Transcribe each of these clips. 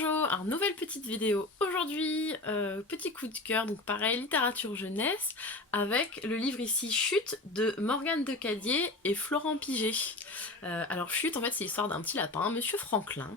Bonjour, alors nouvelle petite vidéo aujourd'hui, petit coup de cœur, donc pareil, littérature jeunesse, avec le livre ici Chute de Morgane Decadier et Florent Piget. Alors Chute, en fait, c'est l'histoire d'un petit lapin, Monsieur Franklin,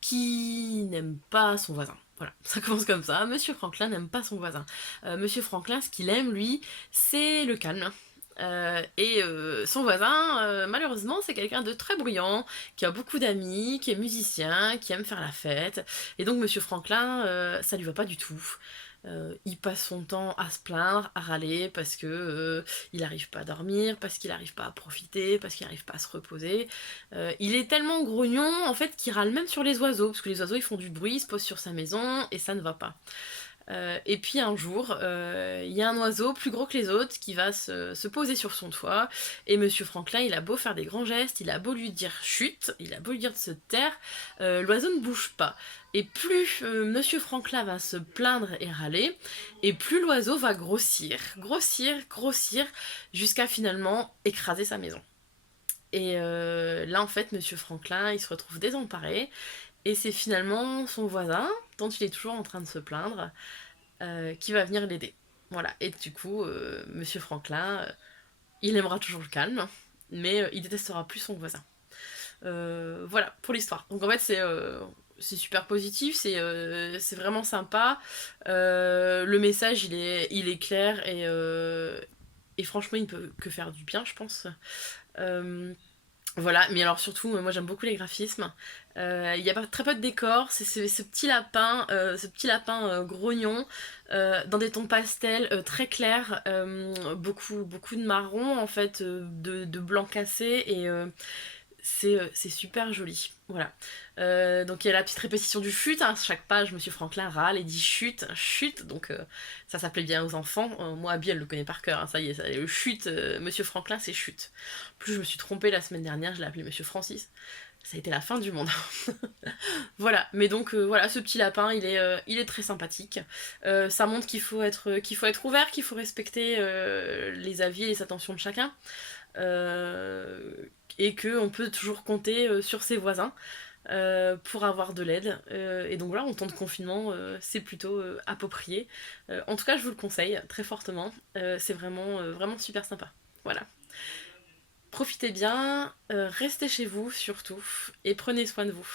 qui n'aime pas son voisin. Voilà, ça commence comme ça, Monsieur Franklin n'aime pas son voisin. Monsieur Franklin, ce qu'il aime, lui, c'est le calme. Son voisin, malheureusement, c'est quelqu'un de très bruyant, qui a beaucoup d'amis, qui est musicien, qui aime faire la fête. Et donc Monsieur Franklin, ça lui va pas du tout. Il passe son temps à se plaindre, à râler, parce que il n'arrive pas à dormir, parce qu'il n'arrive pas à profiter, parce qu'il n'arrive pas à se reposer. Il est tellement grognon, en fait, qu'il râle même sur les oiseaux, parce que les oiseaux, ils font du bruit, ils se posent sur sa maison, et ça ne va pas. Et puis un jour, il y a un oiseau plus gros que les autres qui va se poser sur son toit. Et Monsieur Franklin, il a beau faire des grands gestes, il a beau lui dire chut, il a beau lui dire de se taire, l'oiseau ne bouge pas. Et plus Monsieur Franklin va se plaindre et râler, et plus l'oiseau va grossir, grossir, grossir, jusqu'à finalement écraser sa maison. Et là, en fait, Monsieur Franklin, il se retrouve désemparé, et c'est finalement son voisin, dont il est toujours en train de se plaindre, qui va venir l'aider. Voilà, et du coup, Monsieur Franklin, il aimera toujours le calme, mais il détestera plus son voisin. Voilà, pour l'histoire. Donc en fait, c'est super positif, c'est vraiment sympa. Le message, il est clair, et franchement, il ne peut que faire du bien, je pense. Euh, voilà, mais alors surtout, moi j'aime beaucoup les graphismes. Il y a très peu de décors, c'est ce petit lapin grognon, dans des tons pastels très clairs, beaucoup de marron en fait, de blanc cassé, et c'est super joli. Voilà. Donc il y a la petite répétition du chute, hein, chaque page, Monsieur Franklin râle et dit chute, chute, donc ça s'appelait bien aux enfants. Moi, Abby, elle le connaît par cœur, hein, ça y est, le chute, Monsieur Franklin, c'est chute. En plus, je me suis trompée la semaine dernière, je l'ai appelé Monsieur Francis. Ça a été la fin du monde. Voilà, mais donc voilà, ce petit lapin, il est très sympathique. Ça montre qu'il faut être ouvert, qu'il faut respecter les avis et les attentions de chacun. Euh, et qu'on peut toujours compter sur ses voisins pour avoir de l'aide. Et donc voilà, en temps de confinement, c'est plutôt approprié. En tout cas, je vous le conseille très fortement. C'est vraiment super sympa. Voilà. Profitez bien, restez chez vous surtout, et prenez soin de vous.